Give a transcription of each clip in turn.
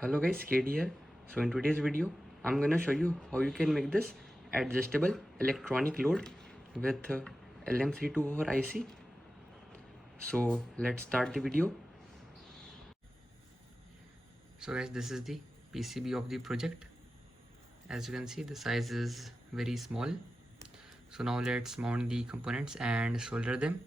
Hello guys, KD here. So in today's video I'm gonna show you how you can make this adjustable electronic load with LM324 IC. So let's start the video. So guys, this is the PCB of the project. As you can see, the size is very small. So now let's mount the components and solder them.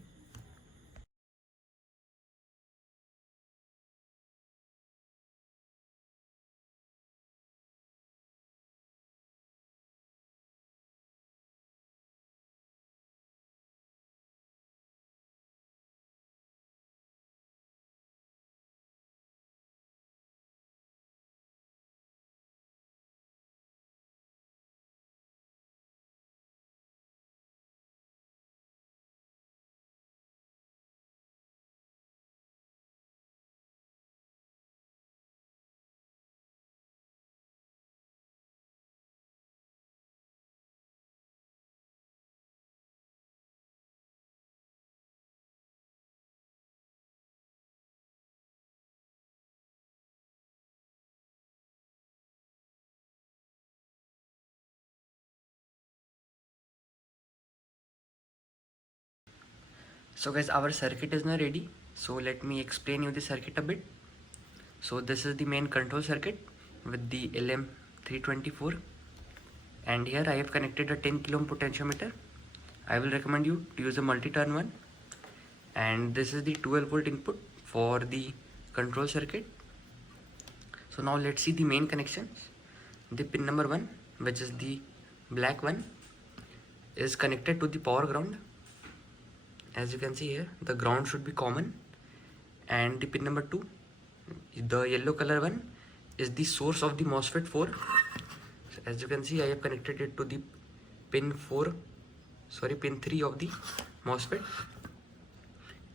So guys, our circuit is now ready. So let me explain you the circuit a bit. So this is the main control circuit with the LM324, and here I have connected a 10 kilo ohm potentiometer. I will recommend you to use a multi-turn one, and this is the 12 volt input for the control circuit. So now let's see the main connections. The pin number 1, which is the black one, is connected to the power ground. As you can see here, the ground should be common, and the pin number 2, the yellow color one, is the source of the MOSFET 4. So as you can see, I have connected it to the pin 3 of the MOSFET,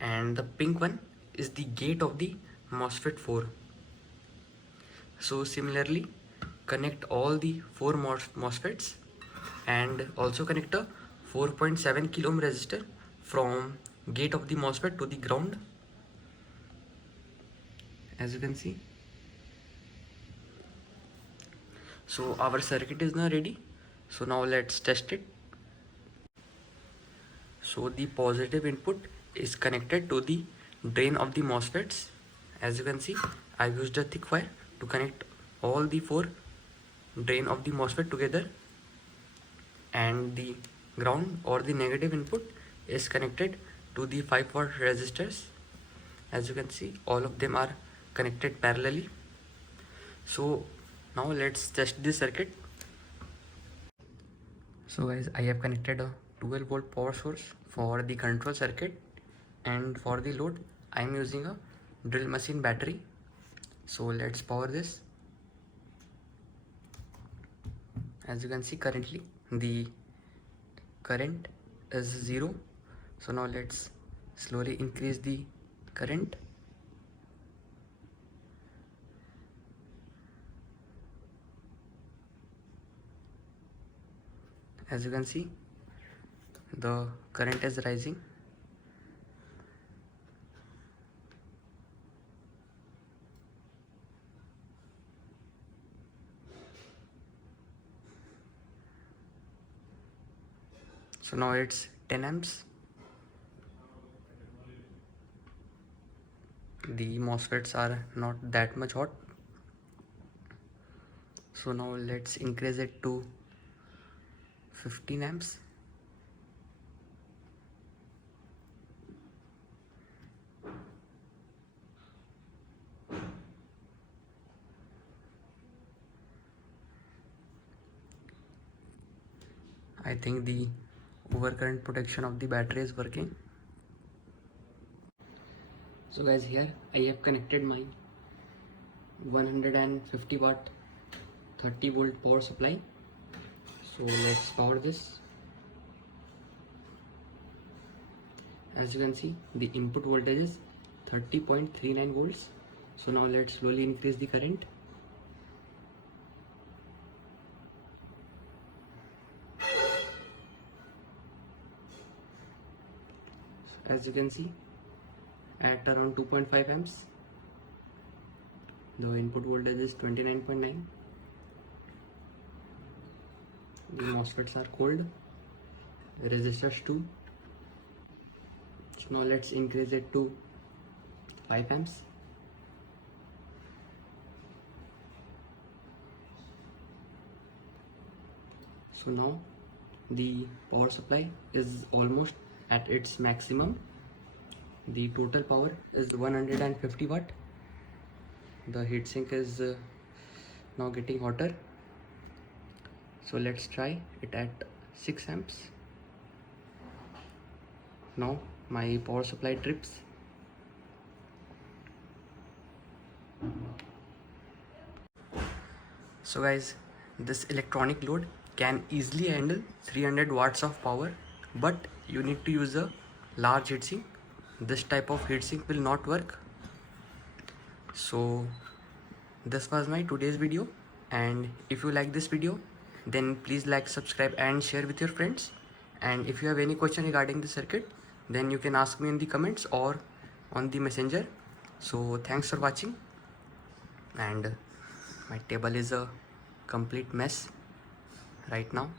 and the pink one is the gate of the MOSFET 4. So similarly, connect all the 4 MOSFETs and also connect a 4.7 kilo ohm resistor from gate of the MOSFET to the ground. As you can see, so our circuit is now ready. So now let's test it. So the positive input is connected to the drain of the MOSFETs. As you can see, I used a thick wire to connect all the 4 drain of the MOSFET together, and the ground or the negative input is connected to the 5 watt resistors. As you can see, all of them are connected parallelly. So now let's test this circuit. So guys, I have connected a 12 volt power source for the control circuit, and for the load I am using a drill machine battery. So let's power this. As you can see, currently the current is 0. So now let's slowly increase the current. As you can see, the current is rising. So now it's 10 amps. The MOSFETs are not that much hot. So now let's increase it to 15 amps. I think the overcurrent protection of the battery is working. So guys, here I have connected my 150 watt 30 volt power supply. So let's power this. As you can see, the input voltage is 30.39 volts. So now let's slowly increase the current. As you can see, at around 2.5 amps. The input voltage is 29.9. The MOSFETs are cold. Resistors 2. So now let's increase it to 5 amps. So now the power supply is almost at its maximum. The total power is 150 watt. The heatsink is now getting hotter. So let's try it at 6 amps. Now my power supply trips. So guys, this electronic load can easily handle 300 watts of power, but you need to use a large heatsink. This type of heatsink will not work. So this was my today's video, and if you like this video, then please like, subscribe and share with your friends. And if you have any question regarding the circuit, then you can ask me in the comments or on the messenger. So thanks for watching. And my table is a complete mess right now.